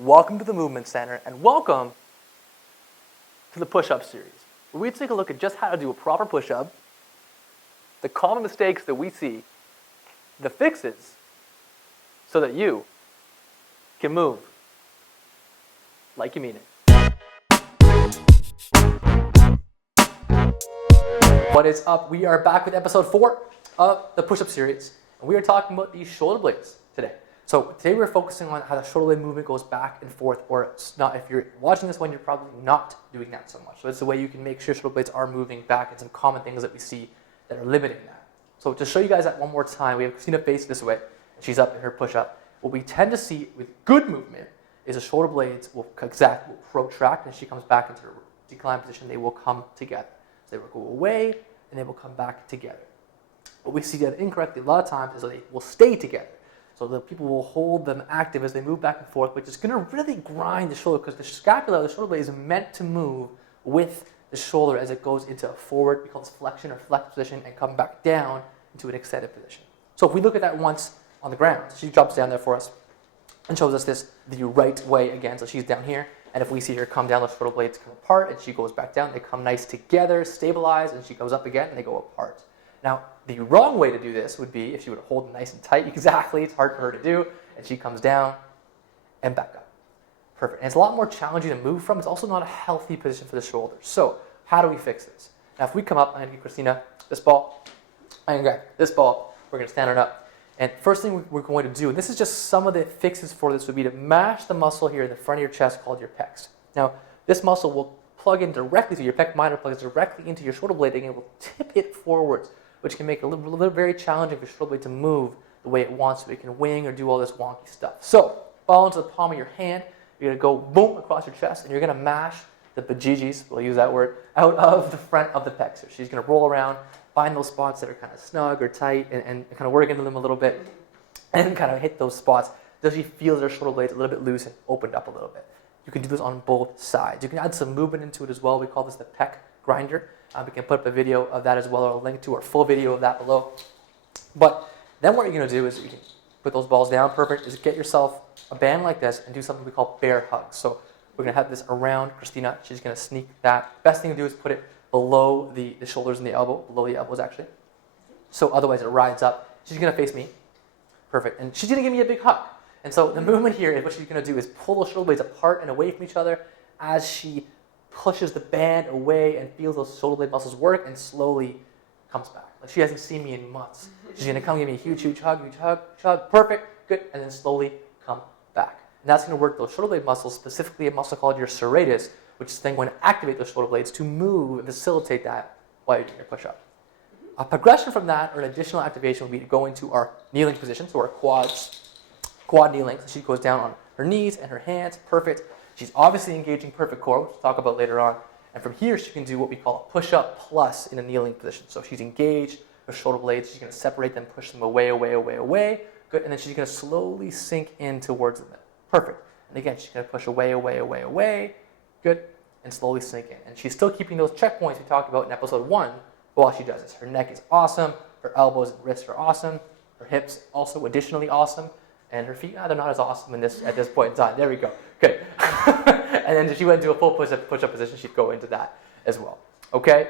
Welcome to the Movement Center, and welcome to the push-up series, where we take a look at just how to do a proper push-up, the common mistakes that we see, the fixes, so that you can move like you mean it. What is up? We are back with episode 4 of the push-up series, and we are talking about these shoulder blades today. So today we're focusing on how the shoulder blade movement goes back and forth, or it's not. If you're watching this one, you're probably not doing that so much. So it's the way you can make sure shoulder blades are moving back, and some common things that we see that are limiting that. So to show you guys that one more time, we have Christina face this way, and she's up in her push-up. What we tend to see with good movement is the shoulder blades will protract, and she comes back into her decline position. They will come together. So they will go away, and they will come back together. What we see that incorrectly a lot of times is that they will stay together. So the people will hold them active as they move back and forth, which is going to really grind the shoulder, because the scapula, the shoulder blade, is meant to move with the shoulder as it goes into a forward, we call this flexion or flex position, and come back down into an extended position. So if we look at that once on the ground, she drops down there for us and shows us this the right way again. So she's down here, and if we see her come down, the shoulder blades come apart, and she goes back down. They come nice together, stabilize, and she goes up again, and they go apart. Now, the wrong way to do this would be if she would hold it nice and tight. Exactly, it's hard for her to do, and she comes down and back up. Perfect. And it's a lot more challenging to move from. It's also not a healthy position for the shoulders. So how do we fix this? Now, if we come up, I'm going to give Christina this ball. I'm going to grab this ball. We're going to stand it up. And first thing we're going to do, and this is just some of the fixes for this, would be to mash the muscle here in the front of your chest called your pecs. Now, this muscle will plug in directly to your pec minor, plugs directly into your shoulder blade, and it will tip it forwards, which can make it a little very challenging for your shoulder blade to move the way it wants to. It can wing or do all this wonky stuff. So, ball into the palm of your hand. You're going to go boom across your chest, and you're going to mash the bejeebies, we'll use that word, out of the front of the pecs. So she's going to roll around, find those spots that are kind of snug or tight, and kind of work into them a little bit, and kind of hit those spots until she feels her shoulder blades a little bit loose and opened up a little bit. You can do this on both sides. You can add some movement into it as well. We call this the pec grinder. We can put up a video of that as well, or a link to our full video of that below. But then what you're going to do is you can put those balls down. Perfect. Is get yourself a band like this and do something we call bear hugs. So we're going to have this around Christina. She's going to sneak that. Best thing to do is put it below the shoulders and the elbow, below the elbows actually. So otherwise it rides up. She's going to face me. Perfect. And she's going to give me a big hug. And so the movement here, what she's going to do is pull the shoulder blades apart and away from each other as she pushes the band away and feels those shoulder blade muscles work, and slowly comes back. Like she hasn't seen me in months. She's going to come give me a huge hug, perfect, good, and then slowly come back. And that's going to work those shoulder blade muscles, specifically a muscle called your serratus, which is then going to activate those shoulder blades to move and facilitate that while you're doing your push-up. A progression from that, or an additional activation, would be to go into our kneeling position, so our quad kneeling. So she goes down on her knees and her hands, perfect. She's obviously engaging perfect core, which we'll talk about later on. And from here, she can do what we call a push-up plus in a kneeling position. So she's engaged her shoulder blades. She's going to separate them, push them away. Good. And then she's going to slowly sink in towards the middle. Perfect. And again, she's going to push away. Good. And slowly sink in. And she's still keeping those checkpoints we talked about in episode 1 while she does this. Her neck is awesome. Her elbows and wrists are awesome. Her hips also additionally awesome. And her feet, they're not as awesome at this point in time. There we go. Good. And then if she went into a full push-up position, she'd go into that as well. Okay?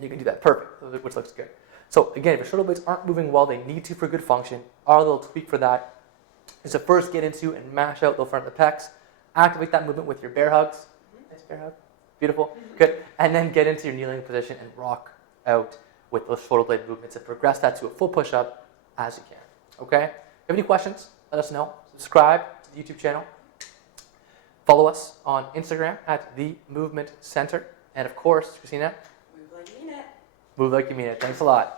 You can do that. Perfect, which looks good. So again, if your shoulder blades aren't moving well, they need to for good function. Our little tweak for that is to first get into and mash out the front of the pecs. Activate that movement with your bear hugs. Nice bear hug. Beautiful. Good. And then get into your kneeling position and rock out with those shoulder blade movements and progress that to a full push-up as you can. Okay? If you have any questions, let us know. Subscribe to the YouTube channel. Follow us on Instagram at The Movement Center. And of course, Christina, move like you mean it. Move like you mean it. Thanks a lot.